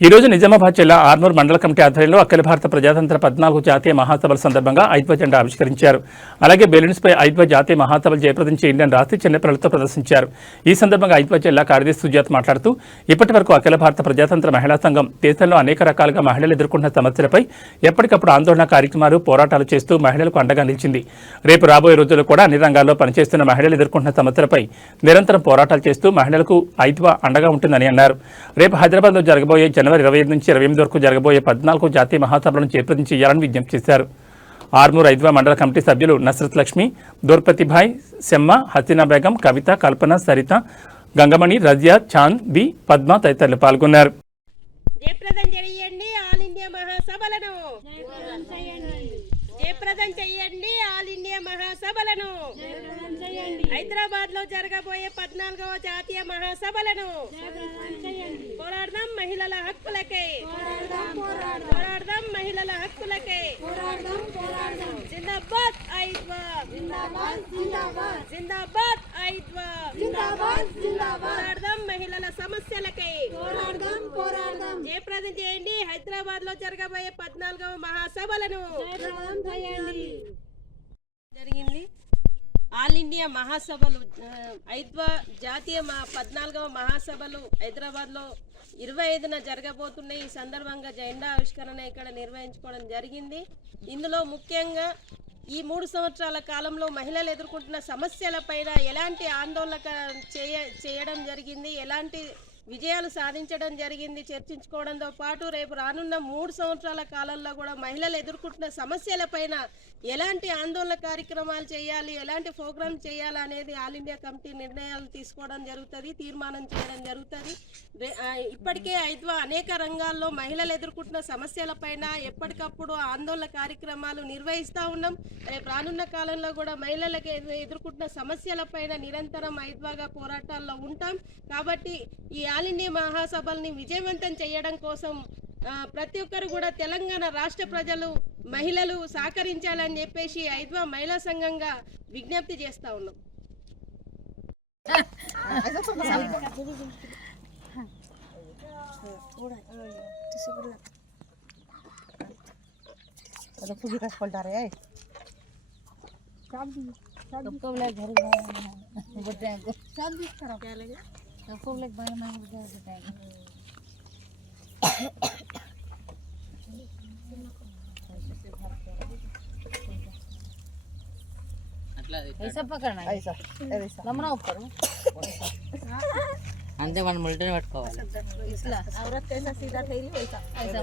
ఈ రోజు నిజామాబాద్ జిల్లా ఆర్మూర్ మండల కమిటీ ఆధ్వర్యంలో అఖిల భారత ప్రజాతంత్ర 14 జాతీయ మహాసభల సందర్భంగా ఐద్వ జెండా ఆవిష్కరించారు. అలాగే బెలూన్స్పై ఐద్వ జాతీయ మహాసభలు జయప్రదం చేయండి రాసి చిన్నపిల్లలతో ప్రదర్శించారు. ఈ సందర్భంగా ఐద్వ జిల్లా కార్యదర్శి సుజాత మాట్లాడుతూ ఇప్పటి వరకు అఖిల భారత ప్రజాతంత్ర మహిళా సంఘం దేశంలో అనేక రకాలుగా మహిళలు ఎదుర్కొంటున్న సమస్యలపై ఎప్పటికప్పుడు ఆందోళన కార్యక్రమాలు పోరాటాలు చేస్తూ మహిళలకు అండగా నిలిచింది. రేపు రాబోయే రోజుల్లో కూడా అన్ని రంగాల్లో పనిచేస్తున్న మహిళలు ఎదుర్కొంటున్న సమస్యలపై నిరంతరం పోరాటాలు చేస్తూ మహిళలకు ఐద్వ అండగా ఉంటుందని అన్నారు. రేపు హైదరాబాద్లో జరగబోయే జనవరి 25 నుంచి 28 వరకు జరగబోయే 14 జాతీయ మహాసభలను జయప్రదం చేయాలని విజ్ఞప్తి చేశారు. ఆర్మూర్ ఐద్వ మండల కమిటీ సభ్యులు నస్రత్ లక్ష్మి, దూర్పతిభాయ్, సెమ్మ, హసీనా బేగం, కవిత, కల్పన, సరిత, గంగమణి, రజియా, చాంద్, బి, పద్మ తదితరులు పాల్గొన్నారు. జయప్రదం చేయండి ఆల్ ఇండియా మహాసభలను, జయప్రదం చేయండి ఆల్ ఇండియా మహాసభలను, హైదరాబాద్ లో జరగబోయే 14వ జాతీయ మహాసభలను పోరాడదాం మహిళల హక్కులకే, పోరాడదాం మహిళల హక్కులకే. జిందాబాద్ ఐద్వా, జిందాబాద్ ఐద్వా, పోరాడదాం మహిళల సమస్యలకై, జయప్రదం చేయండి హైదరాబాద్ లో జరగబోయే 14వ మహాసభలను. జరిగింది ఆల్ ఇండియా మహాసభలు, ఐద్వ జాతీయ 14వ మహాసభలు హైదరాబాద్లో 25న జరగబోతున్నాయి. ఈ సందర్భంగా జెండా ఆవిష్కరణ ఇక్కడ నిర్వహించుకోవడం జరిగింది. ఇందులో ముఖ్యంగా ఈ 3 సంవత్సరాల కాలంలో మహిళలు ఎదుర్కొంటున్న సమస్యలపైన ఎలాంటి ఆందోళన చేయడం జరిగింది, ఎలాంటి విజయాలు సాధించడం జరిగింది చర్చించుకోవడంతో పాటు రేపు రానున్న 3 సంవత్సరాల కాలంలో కూడా మహిళలు ఎదుర్కొంటున్న సమస్యలపైన ఎలాంటి ఆందోళన కార్యక్రమాలు చేయాలి, ఎలాంటి ప్రోగ్రామ్ చేయాలి అనేది ఆల్ ఇండియా కమిటీ నిర్ణయాలు తీసుకోవడం జరుగుతుంది, తీర్మానం చేయడం జరుగుతుంది. ఇప్పటికే ఐద్వా అనేక రంగాల్లో మహిళలు ఎదుర్కొంటున్న సమస్యలపైన ఎప్పటికప్పుడు ఆందోళన కార్యక్రమాలు నిర్వహిస్తూ ఉన్నాం. రేపు రానున్న కాలంలో కూడా మహిళలకు ఎదుర్కొంటున్న సమస్యలపైన నిరంతరం ఐద్వాగా పోరాటాల్లో ఉంటాం. కాబట్టి ఈ ఆల్ ఇండియా మహాసభల్ని విజయవంతం చేయడం కోసం ప్రతి ఒక్కరు కూడా తెలంగాణ రాష్ట్ర ప్రజలు, మహిళలు సహకరించాలని చెప్పేసి ఐద్వా మహిళా సంఘంగా విజ్ఞప్తి చేస్తా ఉన్నాం. ऐसा पकड़ना है, ऐसा लमना ऊपर अंते मन मुल्टे पట్టుకోవాలి. ఇట్లా औरत कैसा सीधा ठहरी वैसा ऐसा